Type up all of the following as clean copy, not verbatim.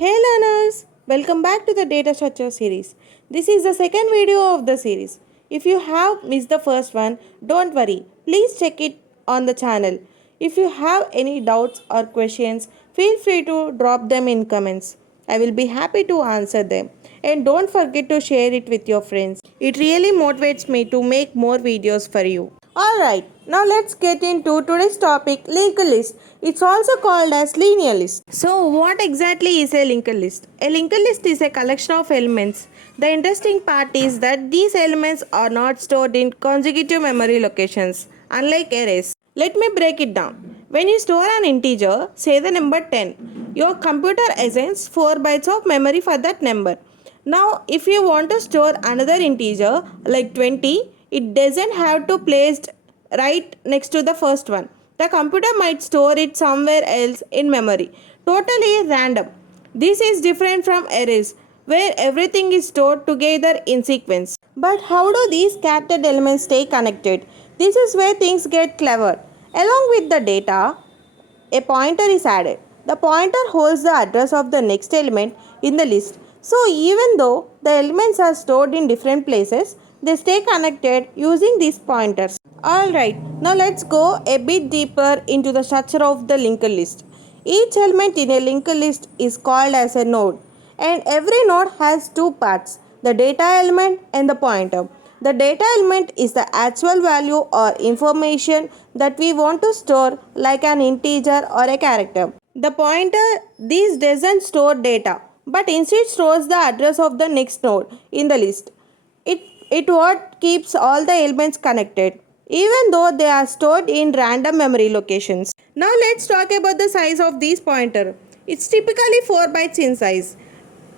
Hey learners, welcome back to the data structure series. This is the second video of the series. If you have missed the first one, don't worry. Please check it on the channel. If you have any doubts or questions, feel free to drop them in comments. I will be happy to answer them. And don't forget to share it with your friends. It really motivates me to make more videos for you. Alright, now let's get into today's topic, linked list. It's also called as linear list. So what exactly is a linked list? A linked list is a collection of elements. The interesting part is that these elements are not stored in consecutive memory locations, unlike arrays. Let me break it down. When you store an integer, say the number 10, your computer assigns 4 bytes of memory for that number. Now, if you want to store another integer like 20, it doesn't have to place right next to the first one. The computer might store it somewhere else in memory. Totally random. This is different from arrays where everything is stored together in sequence. But how do these scattered elements stay connected? This is where things get clever. Along with the data, a pointer is added. The pointer holds the address of the next element in the list. So even though the elements are stored in different places, they stay connected using these pointers. Alright, now let's go a bit deeper into the structure of the linked list. Each element in a linked list is called as a node, and every node has two parts, the data element and the pointer. The data element is the actual value or information that we want to store, like an integer or a character. The pointer, this doesn't store data, but instead stores the address of the next node in the list. It what keeps all the elements connected, even though they are stored in random memory locations. Now let's talk about the size of this pointer. It's typically 4 bytes in size.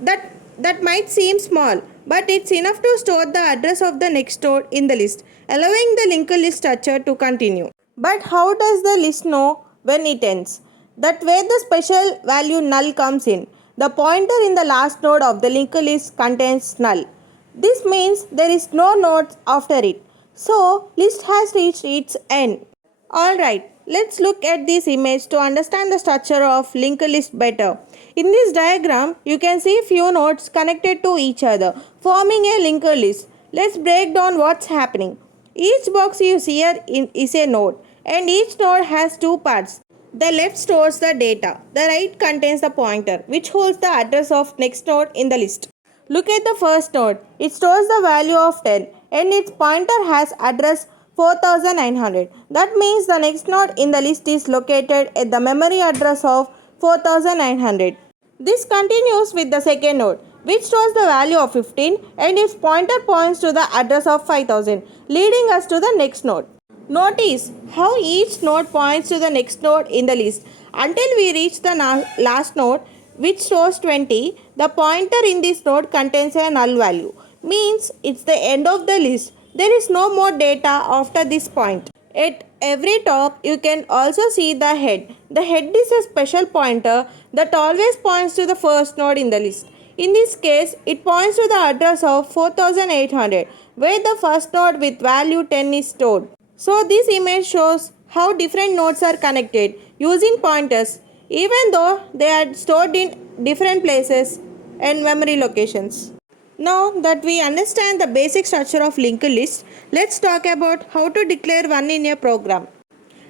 That might seem small, but it's enough to store the address of the next node in the list, allowing the linked list structure to continue. But how does the list know when it ends? That where the special value null comes in. The pointer in the last node of the linked list contains null. This means there is no node after it. So, list has reached its end. Alright, let's look at this image to understand the structure of linked list better. In this diagram, you can see few nodes connected to each other, forming a linked list. Let's break down what's happening. Each box you see here is a node, and each node has two parts. The left stores the data, the right contains the pointer, which holds the address of next node in the list. Look at the first node. It stores the value of 10 and its pointer has address 4900. That means the next node in the list is located at the memory address of 4900. This continues with the second node, which stores the value of 15 and its pointer points to the address of 5000, leading us to the next node. Notice how each node points to the next node in the list until we reach the last node, which stores 20. The pointer in this node contains a null value, means it's the end of the list. There is no more data after this point. At every top, you can also see the head. The head is a special pointer that always points to the first node in the list. In this case, it points to the address of 4800, where the first node with value 10 is stored. So this image shows how different nodes are connected using pointers, even though they are stored in different places and memory locations. Now that we understand the basic structure of linked list, let's talk about how to declare one in a program.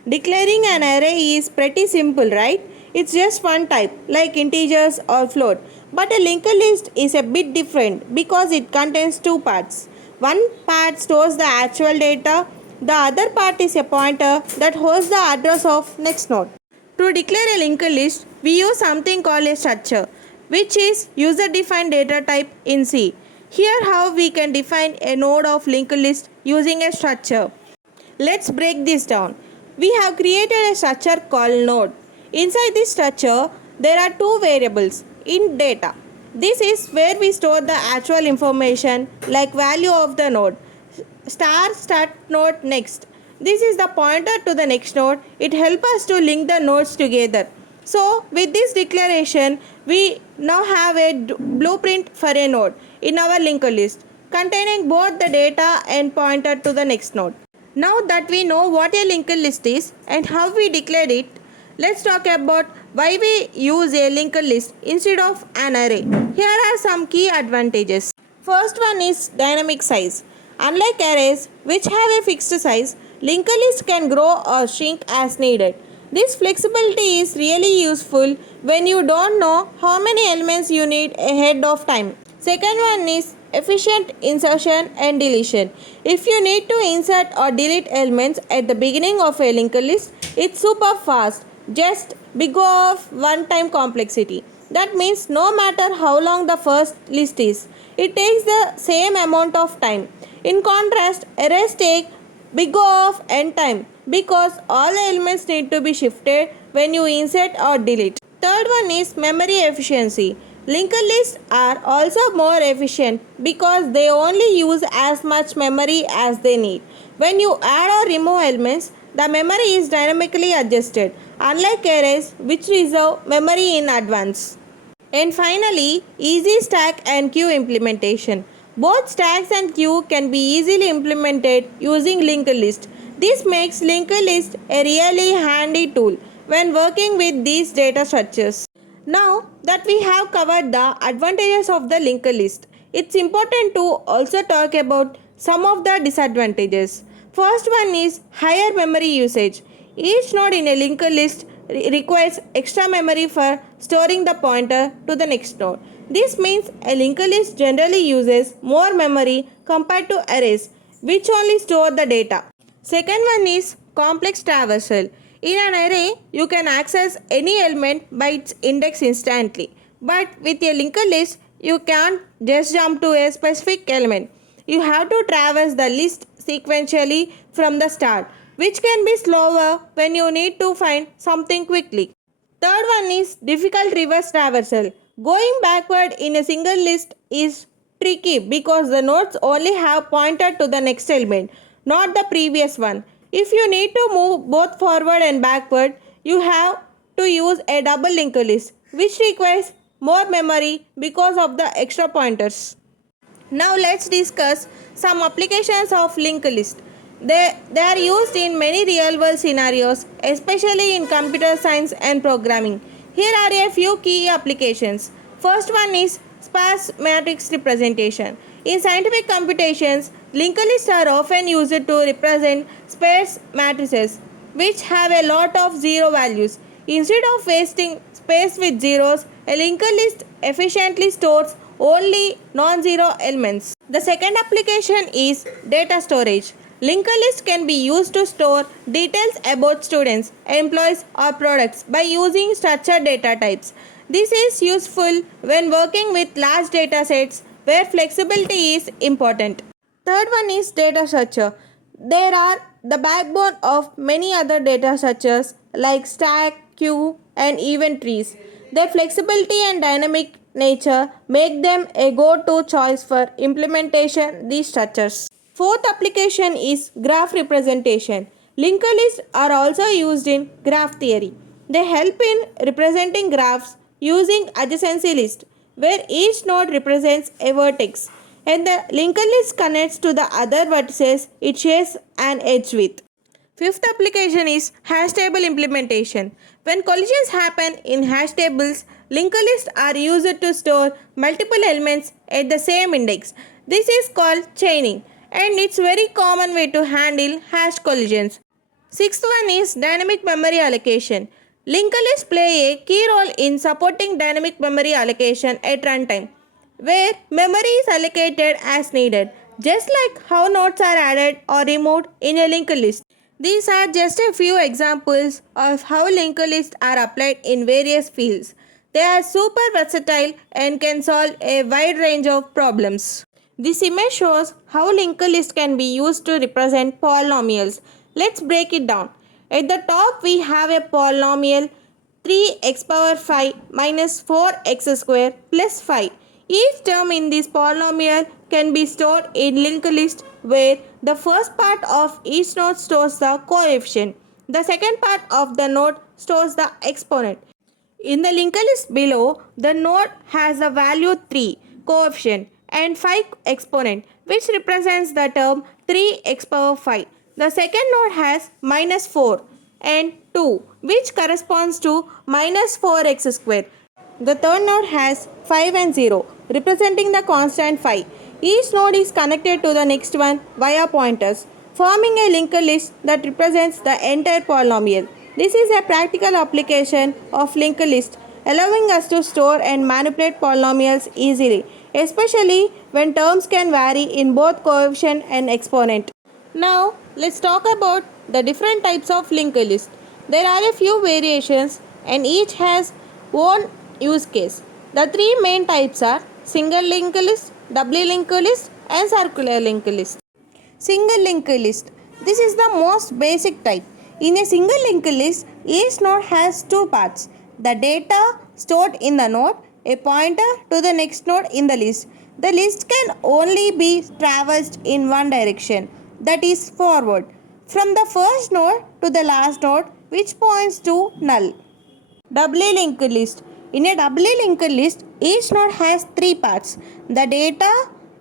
Declaring an array is pretty simple, right? It's just one type, like integers or float. But a linked list is a bit different because it contains two parts. One part stores the actual data, the other part is a pointer that holds the address of next node. To declare a linked list, we use something called a structure, which is user-defined data type in C. Here how we can define a node of linked list using a structure. Let's break this down. We have created a structure called node. Inside this structure, there are two variables in data. This is where we store the actual information like value of the node. Start node next. This is the pointer to the next node. It helps us to link the nodes together. So with this declaration, we now have a blueprint for a node in our linked list containing both the data and pointer to the next node. Now that we know what a linked list is and how we declare it, let's talk about why we use a linked list instead of an array. Here are some key advantages. First one is dynamic size. Unlike arrays, which have a fixed size, linked list can grow or shrink as needed. This flexibility is really useful when you don't know how many elements you need ahead of time. Second one is efficient insertion and deletion. If you need to insert or delete elements at the beginning of a linked list, it's super fast. Just big O of one-time complexity. That means no matter how long the first list is, it takes the same amount of time. In contrast, arrays take big O of n time because all the elements need to be shifted when you insert or delete. Third one is memory efficiency. Linked lists are also more efficient because they only use as much memory as they need. When you add or remove elements, the memory is dynamically adjusted, unlike arrays which reserve memory in advance. And finally, easy stack and queue implementation. Both stacks and queue can be easily implemented using linked list. This makes linked list a really handy tool when working with these data structures. Now that we have covered the advantages of the linked list, it's important to also talk about some of the disadvantages. First one is higher memory usage. Each node in a linked list requires extra memory for storing the pointer to the next node. This means a linked list generally uses more memory compared to arrays, which only store the data. Second one is complex traversal. In an array, you can access any element by its index instantly. But with a linked list, you can't just jump to a specific element. You have to traverse the list sequentially from the start, which can be slower when you need to find something quickly. Third one is difficult reverse traversal. Going backward in a single list is tricky because the nodes only have pointer to the next element, not the previous one. If you need to move both forward and backward, you have to use a double linked list, which requires more memory because of the extra pointers. Now let's discuss some applications of linked list. They are used in many real world scenarios, especially in computer science and programming. Here are a few key applications. First one is sparse matrix representation. In scientific computations, linked lists are often used to represent sparse matrices which have a lot of zero values. Instead of wasting space with zeros, a linked list efficiently stores only non-zero elements. The second application is data storage. Linked lists can be used to store details about students, employees, or products by using structured data types. This is useful when working with large data sets where flexibility is important. Third one is data structure. They are the backbone of many other data structures like stack, queue, and event trees. Their flexibility and dynamic nature make them a go-to choice for implementation these structures. Fourth application is graph representation. Linked lists are also used in graph theory. They help in representing graphs using adjacency list, where each node represents a vertex and the linked list connects to the other vertices it shares an edge with. Fifth application is hash table implementation. When collisions happen in hash tables, linked lists are used to store multiple elements at the same index. This is called chaining, and it's very common way to handle hash collisions. Sixth one is dynamic memory allocation. Linked lists play a key role in supporting dynamic memory allocation at runtime, where memory is allocated as needed, just like how nodes are added or removed in a linked list. These are just a few examples of how linked lists are applied in various fields. They are super versatile and can solve a wide range of problems. This image shows how linked list can be used to represent polynomials. Let's break it down. At the top we have a polynomial 3x power 5 minus 4x square plus 5. Each term in this polynomial can be stored in linked list where the first part of each node stores the coefficient. The second part of the node stores the exponent. In the linked list below, the node has the value 3 coefficient and 5 exponent, which represents the term 3x power 5. The second node has minus 4 and 2, which corresponds to minus 4x square. The third node has 5 and 0, representing the constant 5. Each node is connected to the next one via pointers, forming a linked list that represents the entire polynomial. This is a practical application of linked list, allowing us to store and manipulate polynomials easily, especially when terms can vary in both coefficient and exponent. Now, let's talk about the different types of linked list. There are a few variations and each has own use case. The three main types are single linked list, doubly linked list and circular linked list. Single linked list. This is the most basic type. In a single linked list, each node has two parts. The data stored in the node, a pointer to the next node in the list. The list can only be traversed in one direction, that is forward, from the first node to the last node, which points to null. Doubly linked list. In a doubly linked list, each node has three parts: the data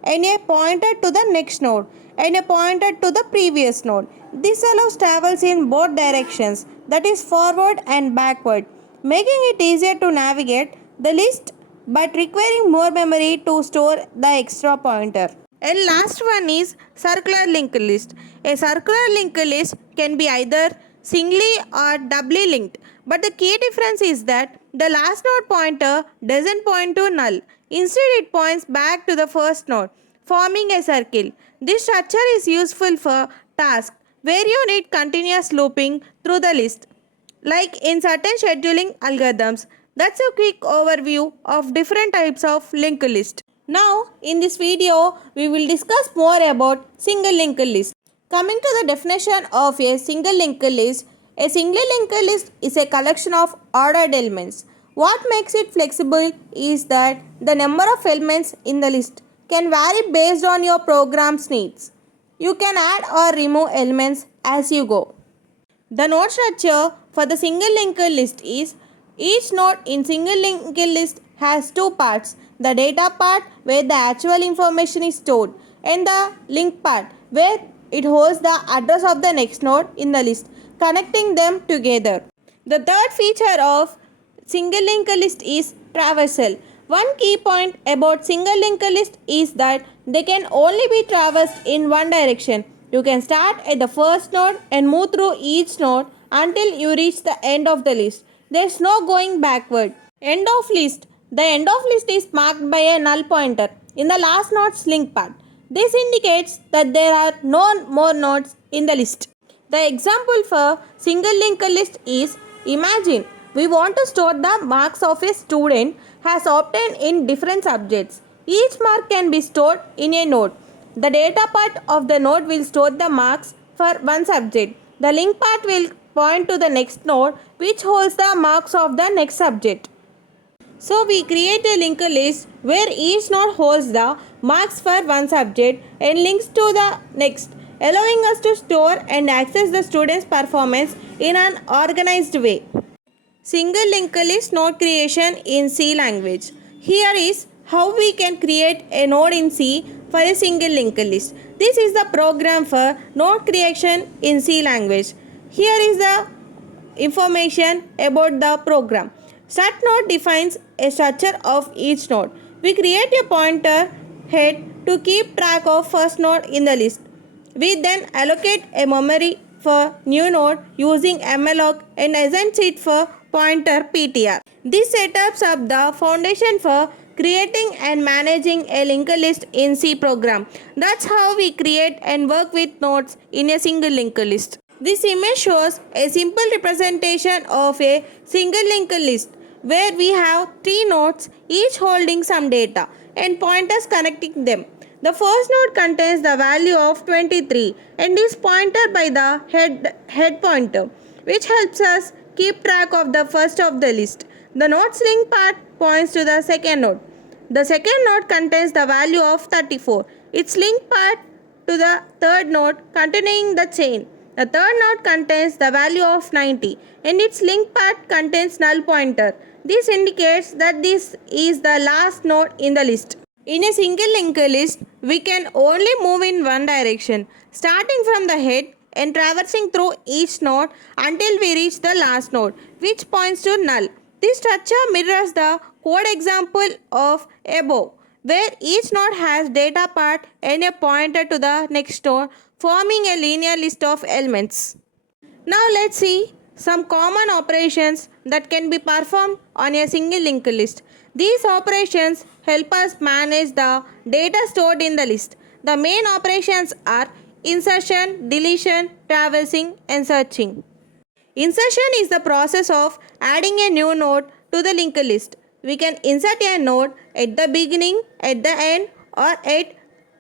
and a pointer to the next node and a pointer to the previous node. This allows travels in both directions, that is forward and backward, making it easier to navigate the list but requiring more memory to store the extra pointer. And last one is circular linked list. A circular linked list can be either singly or doubly linked, but the key difference is that the last node pointer doesn't point to null. Instead, it points back to the first node, forming a circle. This structure is useful for tasks where you need continuous looping through the list, like in certain scheduling algorithms. That's a quick overview of different types of linked list. Now, in this video, we will discuss more about single linked list. Coming to the definition of a single linked list is a collection of ordered elements. What makes it flexible is that the number of elements in the list can vary based on your program's needs. You can add or remove elements as you go. The node structure for the single linked list is each node in single linked list has two parts: the data part where the actual information is stored and the link part where it holds the address of the next node in the list, connecting them together. The third feature of single linked list is traversal. One key point about single linked list is that they can only be traversed in one direction. You can start at the first node and move through each node until you reach the end of the list. There is no going backward. End of list. The end of list is marked by a null pointer in the last node's link part. This indicates that there are no more nodes in the list. The example for single linked list is: imagine we want to store the marks of a student has obtained in different subjects. Each mark can be stored in a node. The data part of the node will store the marks for one subject. The link part will point to the next node, which holds the marks of the next subject. So we create a linked list where each node holds the marks for one subject and links to the next, allowing us to store and access the student's performance in an organized way. Single linked list node creation in C language. Here is how we can create a node in C for a single linked list. This is the program for node creation in C language. Here is the information about the program. Start node defines a structure of each node. We create a pointer head to keep track of first node in the list. We then allocate a memory for new node using malloc and assign it for pointer ptr. This sets up the foundation for creating and managing a linked list in C program. That's how we create and work with nodes in a single linked list. This image shows a simple representation of a single linked list where we have three nodes, each holding some data and pointers connecting them. The first node contains the value of 23 and is pointed by the head pointer, which helps us keep track of the first of the list. The node's link part points to the second node. The second node contains the value of 34. Its link part to the third node containing the chain. The third node contains the value of 90 and its link part contains null pointer. This indicates that this is the last node in the list. In a single linked list, we can only move in one direction. Starting from the head, and traversing through each node until we reach the last node, which points to null. This structure mirrors the code example of above, where each node has data part and a pointer to the next node, forming a linear list of elements. Now let's see some common operations that can be performed on a single linked list. These operations help us manage the data stored in the list. The main operations are insertion, deletion, traversing, and searching. Insertion is the process of adding a new node to the linked list. We can insert a node at the beginning, at the end, or at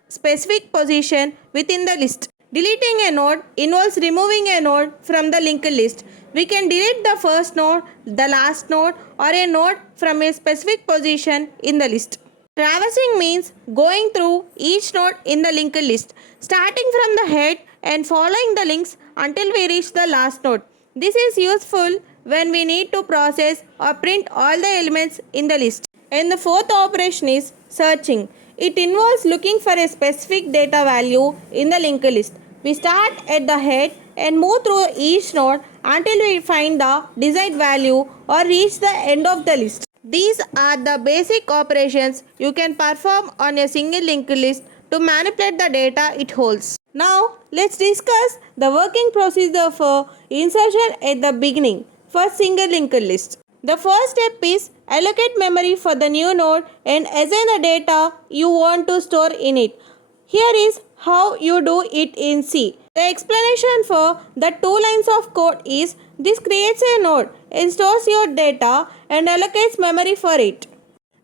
specific position within the list. Deleting a node involves removing a node from the linked list. We can delete the first node, the last node, or a node from a specific position in the list. Traversing means going through each node in the linked list, starting from the head and following the links until we reach the last node. This is useful when we need to process or print all the elements in the list. And the fourth operation is searching. It involves looking for a specific data value in the linked list. We start at the head and move through each node until we find the desired value or reach the end of the list. These are the basic operations you can perform on a single linked list to manipulate the data it holds. Now, let's discuss the working procedure for insertion at the beginning for single linked list. The first step is allocate memory for the new node and assign the data you want to store in it. Here is how you do it in C. The explanation for the 2 lines of code is this creates a node and stores your data and allocates memory for it.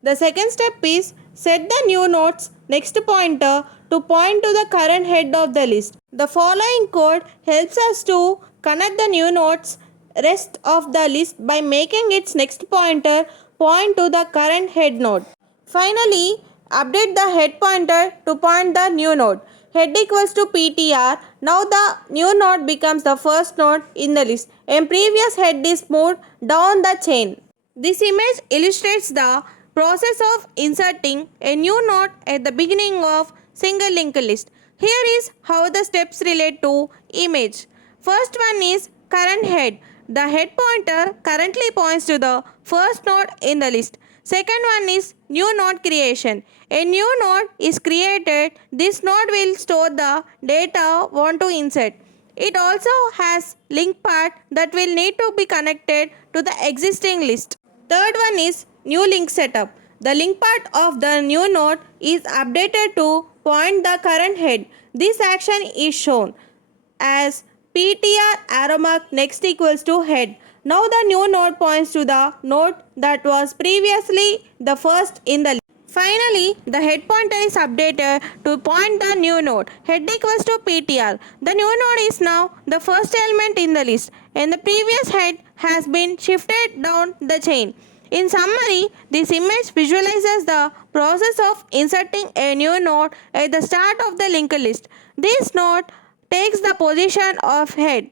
The second step is set the new node's next pointer to point to the current head of the list. The following code helps us to connect the new node's rest of the list by making its next pointer point to the current head node. Finally, update the head pointer to point the new node. Head equals to PTR. Now the new node becomes the first node in the list and previous head is moved down the chain. This image illustrates the process of inserting a new node at the beginning of single linked list. Here is how the steps relate to image. First one is current head. The head pointer currently points to the first node in the list. Second one is new node creation. A new node is created. This node will store the data want to insert. It also has link part that will need to be connected to the existing list. Third one is new link setup. The link part of the new node is updated to point the current head. This action is shown as PTR arrow mark next equals to head. Now the new node points to the node that was previously the first in the list. Finally, the head pointer is updated to point the new node. Head equals to PTR. The new node is now the first element in the list and the previous head has been shifted down the chain. In summary, this image visualizes the process of inserting a new node at the start of the linked list. This node takes the position of head,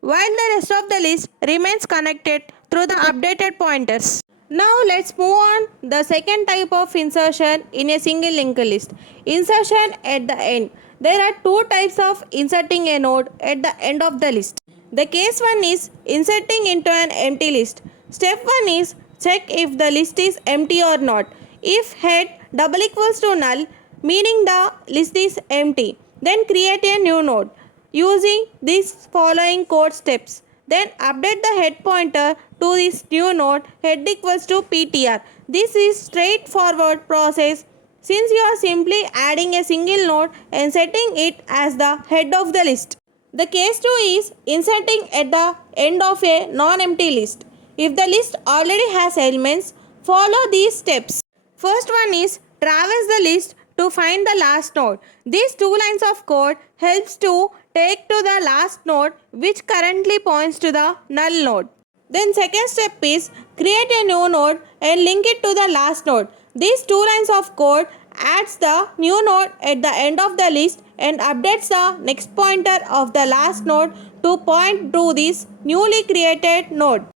while the rest of the list remains connected through the updated pointers. Now let's move on the second type of insertion in a single linked list. Insertion at the end. There are 2 types of inserting a node at the end of the list. The case 1 is inserting into an empty list. Step 1 is check if the list is empty or not. If head double equals to null, meaning the list is empty, then create a new node using these following code steps. Then update the head pointer to this new node, head equals to PTR. This is straightforward process since you are simply adding a single node and setting it as the head of the list. The case 2 is inserting at the end of a non-empty list. If the list already has elements, follow these steps. First one is traverse the list to find the last node. These 2 lines of code helps to take to the last node which currently points to the null node. Then second step is create a new node and link it to the last node. These 2 lines of code adds the new node at the end of the list and updates the next pointer of the last node to point to this newly created node.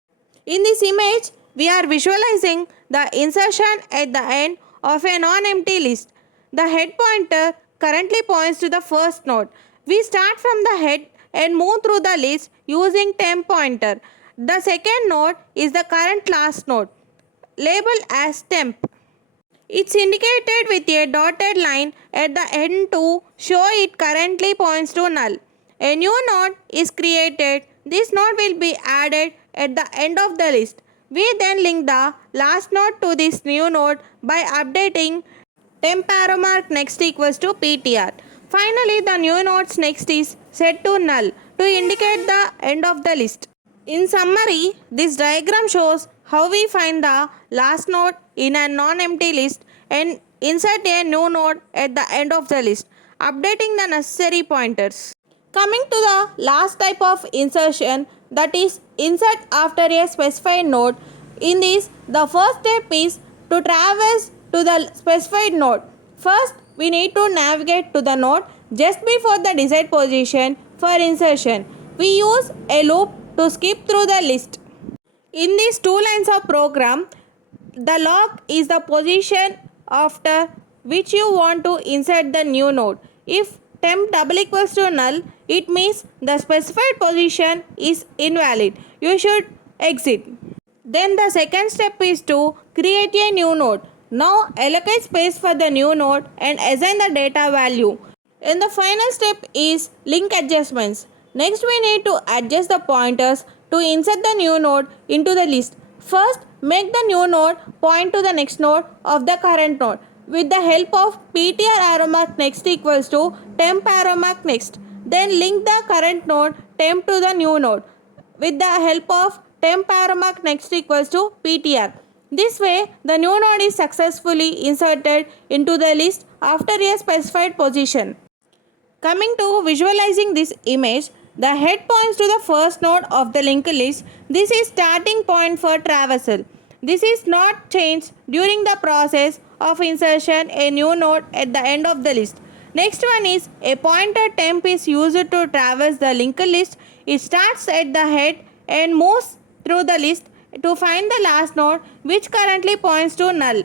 In this image, we are visualizing the insertion at the end of a non-empty list. The head pointer currently points to the first node. We start from the head and move through the list using temp pointer. The second node is the current last node, labeled as temp. It's indicated with a dotted line at the end to show it currently points to null. A new node is created. This node will be added at the end of the list. We then link the last node to this new node by updating temp arrow mark next equals to ptr. Finally, the new node's next is set to null to indicate the end of the list. In summary, this diagram shows how we find the last node in a non-empty list and insert a new node at the end of the list, updating the necessary pointers. Coming to the last type of insertion, that is insert after a specified node. In this, the first step is to traverse to the specified node. First, we need to navigate to the node just before the desired position for insertion. We use a loop to skip through the list. In these two lines of program, the log is the position after which you want to insert the new node. If temp double equals to null, it means the specified position is invalid. You should exit. Then the second step is to create a new node. Now allocate space for the new node and assign the data value. And the final step is link adjustments. Next, we need to adjust the pointers to insert the new node into the list. First, make the new node point to the next node of the current node with the help of ptr arrow mark next equals to temp arrow mark next. Then link the current node temp to the new node with the help of temp arrow mark next equals to ptr. This way, the new node is successfully inserted into the list after a specified position. Coming to visualizing this image, the head points to the first node of the linked list. This is starting point for traversal. This is not changed during the process of insertion a new node at the end of the list. Next one is a pointer temp is used to traverse the linked list. It starts at the head and moves through the list to find the last node which currently points to null.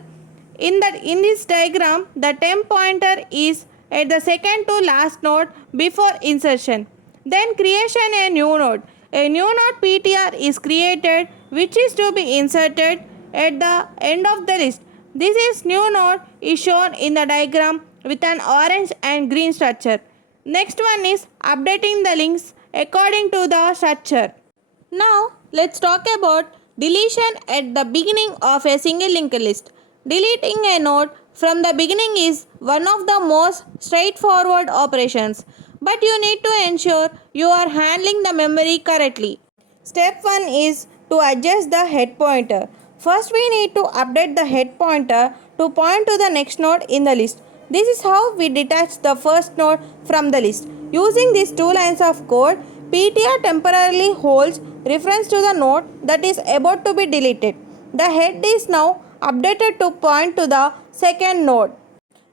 In this diagram, the temp pointer is at the second to last node before insertion. Then creation a new node. A new node ptr is created which is to be inserted at the end of the list. This is new node is shown in the diagram with an orange and green structure. Next one is updating the links according to the structure. Now let's talk about deletion at the beginning of a single linked list. Deleting a node from the beginning is one of the most straightforward operations, but you need to ensure you are handling the memory correctly. Step 1 is to adjust the head pointer. First, we need to update the head pointer to point to the next node in the list. This is how we detach the first node from the list. Using these two lines of code, ptr temporarily holds reference to the node that is about to be deleted. The head is now updated to point to the second node.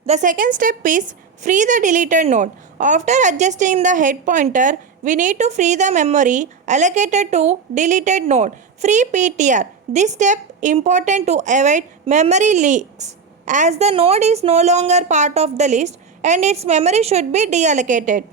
The second step is free the deleted node. After adjusting the head pointer, we need to free the memory allocated to deleted node. Free ptr. This step important to avoid memory leaks as the node is no longer part of the list and its memory should be deallocated.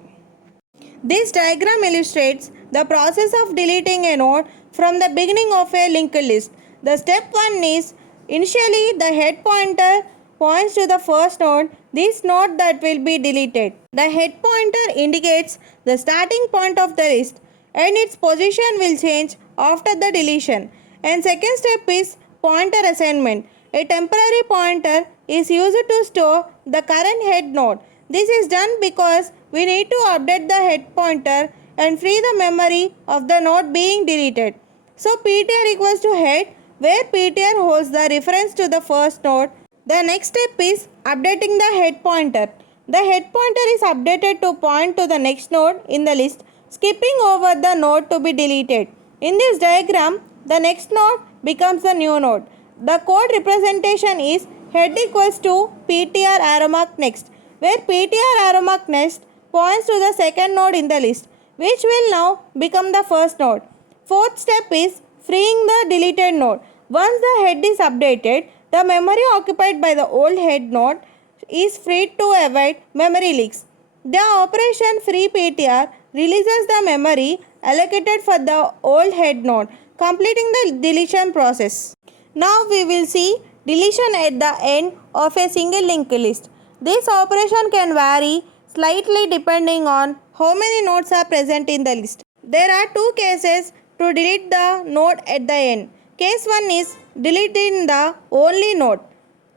This diagram illustrates the process of deleting a node from the beginning of a linked list. The step 1 is initially the head pointer points to the first node, this node that will be deleted. The head pointer indicates the starting point of the list and its position will change after the deletion. And second step is pointer assignment. A temporary pointer is used to store the current head node. This is done because we need to update the head pointer and free the memory of the node being deleted. So ptr equals to head, where ptr holds the reference to the first node. The next step is updating the head pointer. The head pointer is updated to point to the next node in the list, skipping over the node to be deleted. In this diagram, the next node becomes the new node. The code representation is head equals to ptr arrow mark next, where ptr arrow mark next points to the second node in the list, which will now become the first node. Fourth step is freeing the deleted node. Once the head is updated, the memory occupied by the old head node is freed to avoid memory leaks. The operation free PTR releases the memory allocated for the old head node, completing the deletion process. Now we will see deletion at the end of a single linked list. This operation can vary slightly depending on how many nodes are present in the list. There are two cases to delete the node at the end. Case 1 is deleting the only node.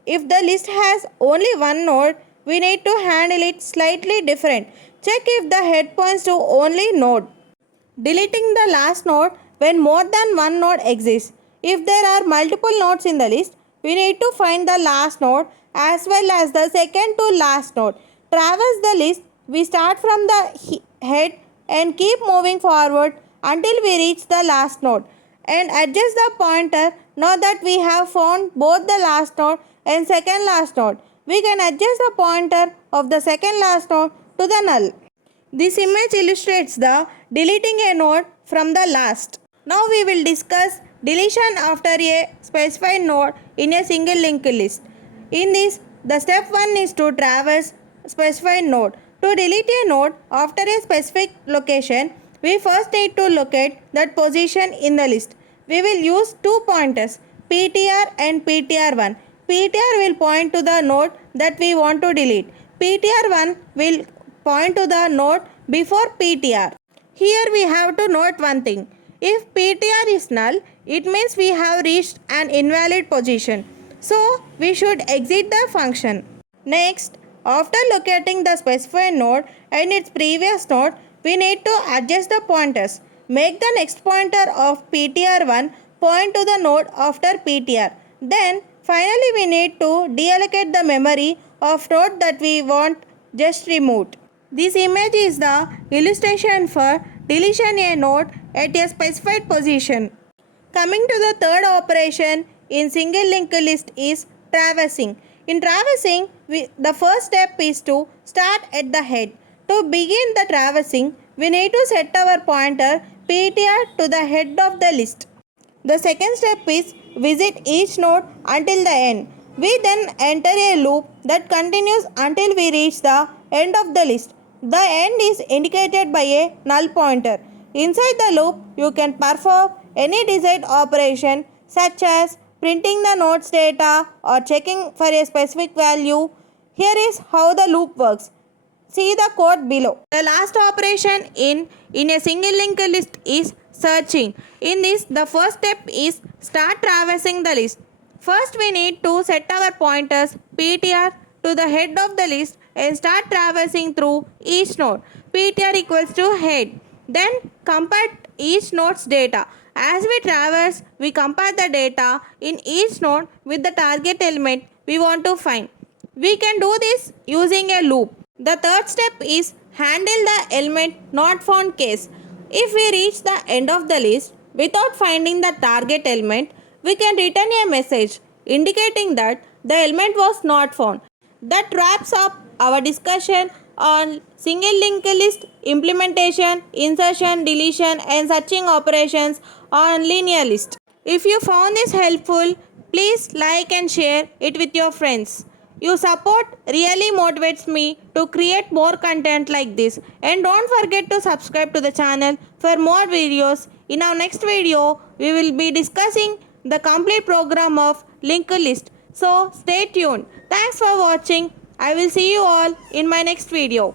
If the list has only one node, we need to handle it slightly different. Check if the head points to only node. Deleting the last node when more than one node exists. If there are multiple nodes in the list, we need to find the last node as well as the second to last node. Traverse the list. We start from the head and keep moving forward until we reach the last node and adjust the pointer. Now that we have found both the last node and second last node, we can adjust the pointer of the second last node to the null. This image illustrates the deleting a node from the last. Now we will discuss deletion after a specified node in a single linked list. In this, the step 1 is to traverse specified node. To delete a node after a specific location, we first need to locate that position in the list. We will use two pointers, PTR and PTR1. PTR will point to the node that we want to delete. PTR1 will point to the node before PTR. Here we have to note one thing. If PTR is null, it means we have reached an invalid position. So we should exit the function. Next, after locating the specified node and its previous node, we need to adjust the pointers. Make the next pointer of PTR1 point to the node after PTR. Then finally we need to deallocate the memory of node that we want just removed. This image is the illustration for deletion a node at a specified position. Coming to the third operation in single linked list is traversing. In traversing, the first step is to start at the head. To begin the traversing, we need to set our pointer PTR to the head of the list. The second step is visit each node until the end. We then enter a loop that continues until we reach the end of the list. The end is indicated by a null pointer. Inside the loop, you can perform any desired operation such as printing the node's data or checking for a specific value. Here is how the loop works. See the code below. The last operation in a single linked list is searching. In this, the first step is start traversing the list. First, we need to set our pointers PTR to the head of the list and start traversing through each node. PTR equals to head. Then compare each node's data. As we traverse, we compare the data in each node with the target element we want to find. We can do this using a loop. The third step is handle the element not found case. If we reach the end of the list without finding the target element, we can return a message indicating that the element was not found. That wraps up our discussion on single linked list implementation, insertion, deletion and searching operations on linear list. If you found this helpful, please like and share it with your friends. Your support really motivates me to create more content like this, and don't forget to subscribe to the channel for more videos. In our next video, we will be discussing the complete program of linked list. So stay tuned. Thanks for watching. I will see you all in my next video.